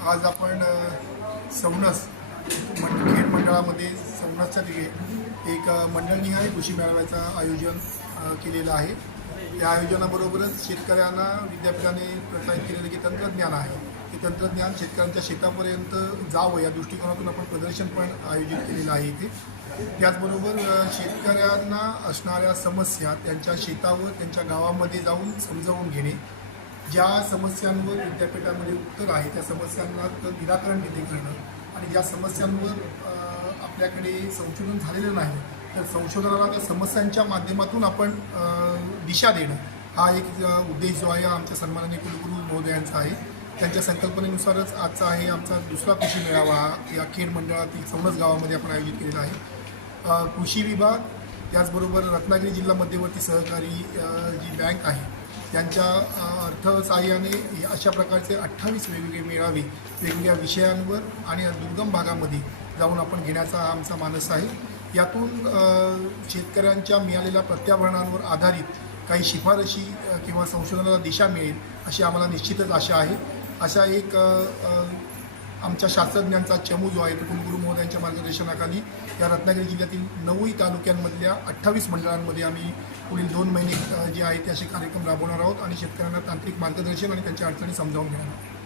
आज आपण सवनस खेड मंडळामध्ये सवनसच्या तिथे एक अ, मंडळनिहाय कृषी मेळाव्याचं आयोजन केलेलं आहे. या आयोजनाबरोबरच शेतकऱ्यांना विद्यापीठाने प्रोत्साहित केलेलं जे तंत्रज्ञान आहे ते तंत्रज्ञान शेतकऱ्यांच्या शेतापर्यंत जावं या दृष्टिकोनातून आपण प्रदर्शन पण आयोजित केलेलं आहे इथे. त्याचबरोबर शेतकऱ्यांना असणाऱ्या समस्या त्यांच्या शेतावर त्यांच्या गावामध्ये जाऊन समजावून घेणे ज्या समस्यांवर विद्यापीठामध्ये उत्तर आहे त्या समस्यांना तर निराकरण तिथे करणं आणि ज्या समस्यांवर आपल्याकडे संशोधन झालेलं नाही तर संशोधनाला त्या समस्यांच्या माध्यमातून आपण दिशा देणं. हा एक उद्देश जो आहे हा आमच्या सन्माननीय कुलगुरू महोदयांचा आहे. त्यांच्या संकल्पनेनुसारच आजचा आहे आमचा दुसरा कृषी मेळावा हा. या खेड मंडळातील सवनस गावामध्ये आपण आयोजित केलेला आहे. कृषी विभाग त्याचबरोबर रत्नागिरी जिल्हा मध्यवर्ती सहकारी जी बँक आहे त्यांच्या अर्थसहाय्याने अशा प्रकारचे अठ्ठावीस वेगवेगळे मेळावे वेगवेगळ्या विषयांवर आणि दुर्गम भागामध्ये जाऊन आपण घेण्याचा हा आमचा मानस आहे. यातून शेतकऱ्यांच्या मिळालेल्या प्रत्याभरणांवर आधारित काही शिफारशी किंवा संशोधनाला दिशा मिळेल अशी आम्हाला निश्चितच आशा आहे. अशा एक आमच्या शास्त्रज्ञांचा चमू जो आहे तो कुलगुरू महोदयांच्या मार्गदर्शनाखाली या रत्नागिरी जिल्ह्यातील नऊही तालुक्यांमधल्या अठ्ठावीस मंडळांमध्ये आम्ही पुढील दोन महिने जे आहे ते असे कार्यक्रम राबवणार आहोत आणि शेतकऱ्यांना तांत्रिक मार्गदर्शन आणि त्यांच्या अडचणी समजावून घेणार आहोत.